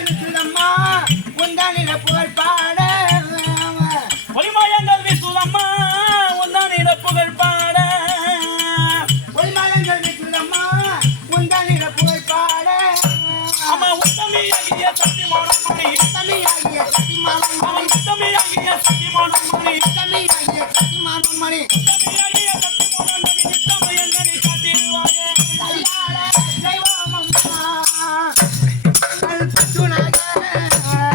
வீசுதம்மா உந்தானில புகழ் பாட ஒளிமயங்கள் வீசுதம்மா உந்தானில புகழ் பாட. ஒளிமயங்கள் வீசுதம்மா உந்தானில புகழ் பாட. அம்மா உத்தமியாகிய சத்திமான முனி உத்தமியாகிய சத்திமான முனி உத்தமியாகிய சத்திமான முனி உத்தமியாகிய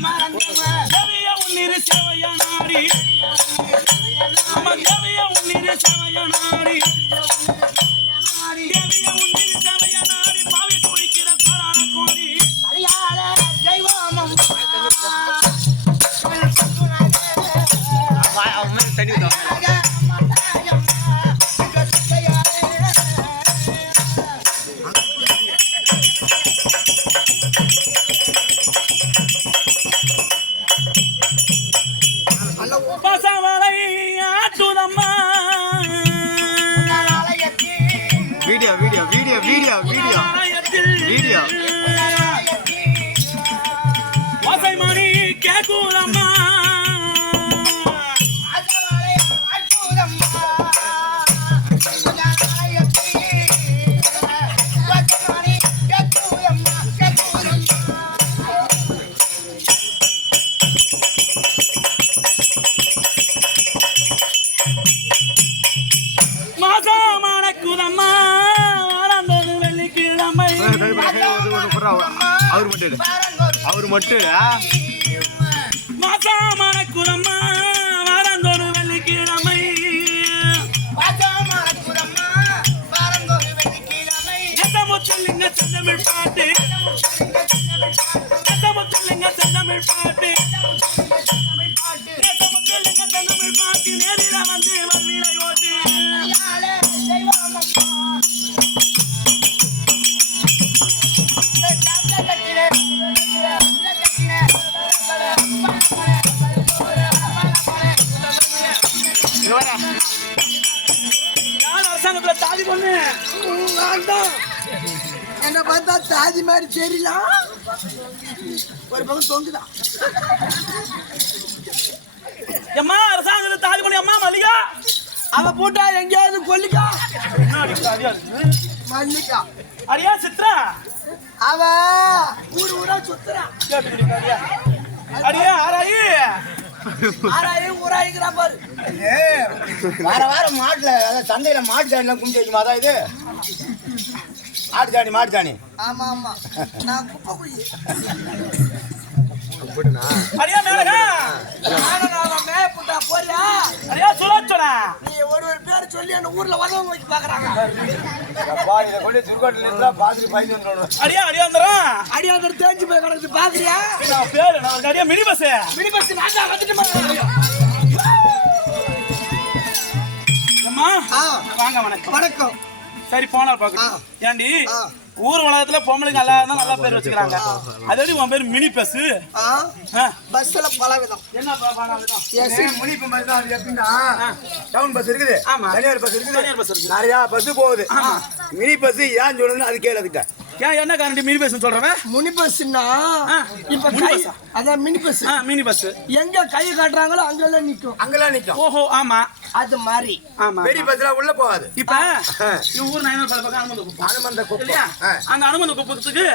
தேவைய உன்னிரு சேவைய நாடி அம்மா தேவைய உன்னிரு சேவைய நாடி தேவைய உன்னிரு சேவைய நாடி பாவி குளிக்கிற கோலான கோடி கலியாள தெய்வமம் பசவளை மணக்குதம்மா வளர்ந்தது வெள்ளிக்கிழமை. அவர் மட்டும். அவர் மட்டும் எடு. மாசம் மணக்குதம்மா வளர்ந்தொரு வெள்ளிக்கிழமை. எசமுத்துலிங்க செந்தமிழ் பாட்டு. எசமுத்துலிங்க செந்தமிழ் பாட்டு. எசமுத்துலிங்க செந்தமிழ் பாட்டு. நேரில வந்து வல்விலை ஓட்டு. யார் அரசாங்கத்துல தாதி பொண்ணு? என்ன பார்த்தா தாதி மாதிரி தெரியல. ஒரு பக்கம் தொங்குதான். எம்மா அரசாங்கத்துல தாதி பொண்ணு அம்மா மல்லிகா? அவ போட்டா எங்கேயாவது கொல்லிக்கா. மல்லிக்கா அடியா சித்ரா? அவ ஊர் ஊரா சுத்துறா. அடியா ஆராயி? ஆறாயிரம் ஊராயிக்கிறா பாரு. வார வாரம் மாட்டுல அதாவது சந்தையில மாட்டு சாணிலாம் குமிச்சு வைக்குமா அதான் இது? ஆட்டு சாணி மாட்டு சாணி. ஆமா ஆமா. நான் குப்பை அடியா மேலகா நான் போறியா? அடியா சுலாச்சனா நீ ஒரு ஒரு பேர் சொல்லி அந்த ஊர்ல வச்சு பாக்குறாங்க. இதை கொண்டு திருக்கோட்டில் இருந்தா பார்த்துட்டு பயந்து வந்துடணும் அடியா அடியாந்தரம் அடியாந்தர் தேஞ்சு போய் கிடக்கு பாக்குறியா? நான் பேரு நான் அடியா மினி பஸ் மினி பஸ் நாங்க வந்துட்டு அம்மா ஆ. வாங்க வணக்கம். வணக்கம். சரி போனா பாக்கணும் ஏண்டி. ஊர் உலகத்துல பொம்பளைக்கு நல்லா இருந்தா நல்லா பேர் வச்சுக்கிறாங்க. அதோட உன் பேர் மினி பஸ் பஸ்ல பல விதம் என்ன பாப்பானா விதம்? முனிப்பு பஸ் தான் அது எப்படின்னா டவுன் பஸ் இருக்குது. தனியார் பஸ் இருக்குது. தனியார் பஸ் இருக்குது. நிறைய பஸ் போகுது. மினி பஸ் ஏன் சொல்லணும் அது கேளு அதுக்கிட்ட ஏன் என்ன காரணம்? மினி பஸ் சொல்றவன்? மினி பஸ்னா இப்ப மினி கை பஸ்ஸா? அதான் மினி பஸ் ஆ மினி பஸ் எங்க கை காட்டுறாங்களோ அங்கெல்லாம் நிக்கும். அங்கெல்லாம் நிக்கும். ஓஹோ ஆமா. அது மாதிரி. ஆமா பெரிய பஸ்லாம் உள்ள போகாது. இப்ப ஊர் நயனார் பக்கம் அனுமந்த குப்பம். அனுமந்த குப்பம். அந்த அனுமந்த குப்பத்துக்கு.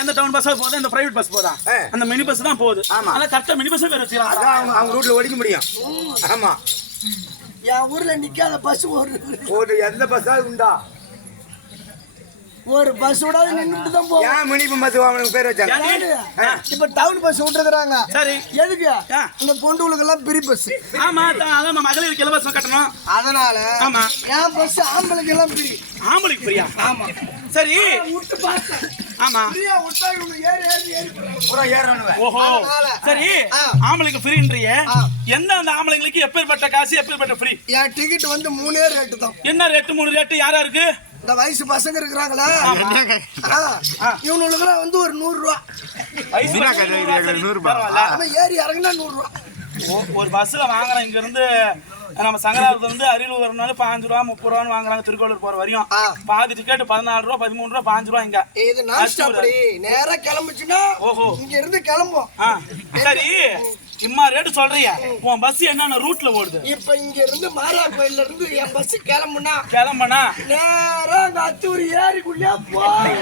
எந்த டவுன் பஸ் போதா இந்த பிரைவேட் பஸ் போதா. அந்த மினி பஸ் தான் போகுது. ஆமா. ஆனா கரெக்டா மினி பஸ் பேர் அதான் வச்சுக்கலாம் அவங்க ரூட்ல ஓடிக்க முடியும். ஆமா. என் ஊர்ல நிக்காத பஸ் ஒரு ஒரு எந்த பஸ்ஸாவது உண்டா? ஒரு பஸ் விடாது நின்றுட்டு தான் போவோம். ஏன் முனிப்பு மத்து அவனுக்கு பேர் வச்சாங்க. இப்ப டவுன் பஸ் விட்டுருக்காங்க சரி. எதுக்கு. இந்த பொண்டுகளுக்கெல்லாம் பிரி பஸ் ஆமா அதான் மகளிருக்கு இலவசம் கட்டணும். அதனால ஆமா. என் பஸ் ஆம்பளைக்கு எல்லாம் பிரி. ஆம்பளைக்கு பிரியா? ஆமா. சரி. விட்டு பார்த்தேன் ஆமா. சரி. ஆம்பளைக்கு ஃப்ரீன்றிய. எந்த அந்த ஆம்பளைங்களுக்கு எப்பேற்பட்ட காசு எப்பேற்பட்ட ஃப்ரீ என் டிக்கெட் வந்து மூணே ரேட்டு தான். என்ன ரேட்டு மூணு ரேட்டு யாரா இருக்கு இந்த வயசு பசங்க இருக்கிறாங்களா. இவனுங்களுக்குலாம் வந்து ஒரு நூறு ரூபா ஏறி இறங்கினா நூறு ரூபா ஒரு பஸ்ல வாங்குறோம் இங்க இருந்து நம்ம சங்கராபுரத்துல இருந்து அரியலூர் வரனாலும் பாஞ்சு ரூபா முப்பது ரூபான்னு வாங்குறாங்க திருக்கோளூர் போற வரையும். பாதி டிக்கெட் பதினாலு ரூபா பதிமூணு ரூபா பாஞ்சு ரூபா இங்க. இது நேரா கிளம்புச்சுன்னா ஓஹோ. இங்க இருந்து கிளம்பும் சரி. இம்மா ரேட்டு சொல்றிய? உன் பஸ் என்னென்ன ரூட்ல ஓடுது. இப்ப இங்க இருந்து மாரியா கோயில்ல இருந்து என் பஸ் கிளம்புனா கிளம்பனா? நேரா அங்க அத்தூர் ஏரிக்குள்ளே போய்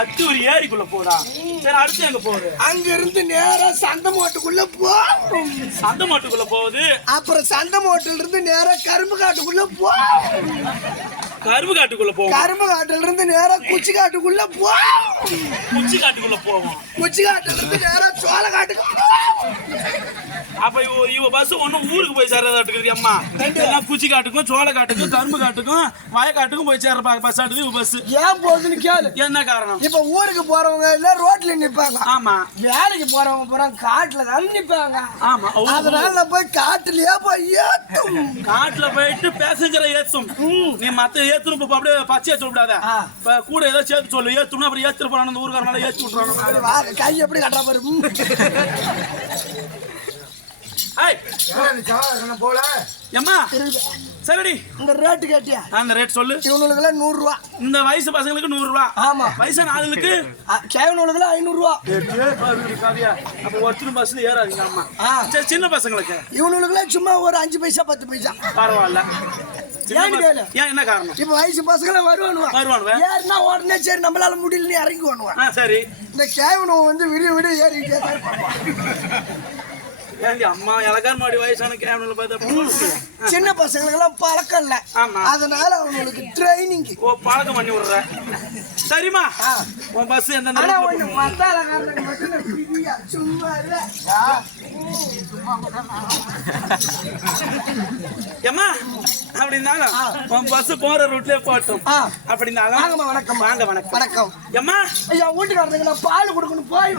அத்தூர் ஏரிக்குள்ள போதா சரி அடுத்து எங்க போகுது? அங்க இருந்து நேரா சந்த மோட்டுக்குள்ள போகும் சந்த மாட்டுக்குள்ள போகுது. அப்புறம் சந்த மோட்டில இருந்து நேரா கரும்பு காட்டுக்குள்ள போ. கரும்பு காட்டுக்குள்ள போகும் கரும்பு காட்டுல இருந்து நேரா குச்சி காட்டுக்குள்ள போ குச்சி காட்டுக்குள்ள போகும் குச்சி காட்டுல இருந்து நேரா சோள காட்டுக்கு போ. அப்ப இவ பஸ் ஒண்ணும் ஊருக்கு போய் சேர்றதாட்டுக்கு அம்மா. எல்லாம் குச்சி காட்டுக்கும் சோள காட்டுக்கும் கரும்பு காட்டுக்கும் வயக்காட்டுக்கும் போய் சேர்ற பஸ் ஆட்டுது இவ பஸ் ஏன் போகுதுன்னு கேளு. என்ன காரணம்? இப்ப ஊருக்கு போறவங்க இல்ல ரோட்ல நிப்பாங்க. ஆமா. வேலைக்கு போறவங்க பூரா காட்டுல தான் நிப்பாங்க. ஆமா. அதனால போய் காட்டுலயே போய் ஏத்தும். காட்டுல போயிட்டு பேசஞ்சரை ஏத்தும். நீ மத்த ஏத்துரும் இப்ப அப்படியே பச்சையா. இப்ப கூட ஏதோ சேர்த்து சொல்லு. ஏத்துனா அப்புறம் ஏத்துட்டு போறான் ஊருக்காரனால ஏத்தி விட்டுறானு. கை எப்படி கட்டுறா பாரு. போல. எம்மா சரிடி. இந்த ரேட்டு கேட்டியா? அந்த ரேட் சொல்லு. நூறு ரூபா இந்த வயசு பசங்களுக்கு நூறு ரூபா ஆமா வயசான ஆளுங்களுக்கு? கேவனுக்குலாம் ஐநூறு ரூபா அப்ப ஒருத்தர் பஸ்ல ஏறாதீங்க அம்மா. ஆ. சரி சின்ன பசங்களுக்கு. இவனுக்குலாம் சும்மா ஒரு அஞ்சு பைசா பத்து பைசா. பரவாயில்ல. ஏன் என்ன காரணம்? இப்ப வயசு பசங்களாம் வருவானுவா. வருவானுவ? ஏறினா உடனே சரி நம்மளால முடியலன்னு இறங்கி வருவான் ஆ சரி. இந்த கேவனம் வந்து விடிய விடிய ஏறிக்கிட்டே தான். ஏண்டி அம்மா இலக்கார் மாடி வயசான கேமரா பார்த்து சின்ன பசங்களுக்கெல்லாம் பழக்கம் இல்ல. ஆமா. அதனால அவங்களுக்கு ட்ரைனிங் ஓ பழக்கம் பண்ணி விடுற. சரிம்மா. உன் பஸ் எந்த இல்ல. ஏம்மா அப்படின்னாலும் உன் பஸ் போற ரூட்லயே போட்டும் வாங்கம்மா, வணக்கம். வாங்க வணக்கம். வணக்கம். ஏம்மா. ஐயா வீட்டுக்காரனுக்கு நான் பால் கொடுக்கணும் போய்.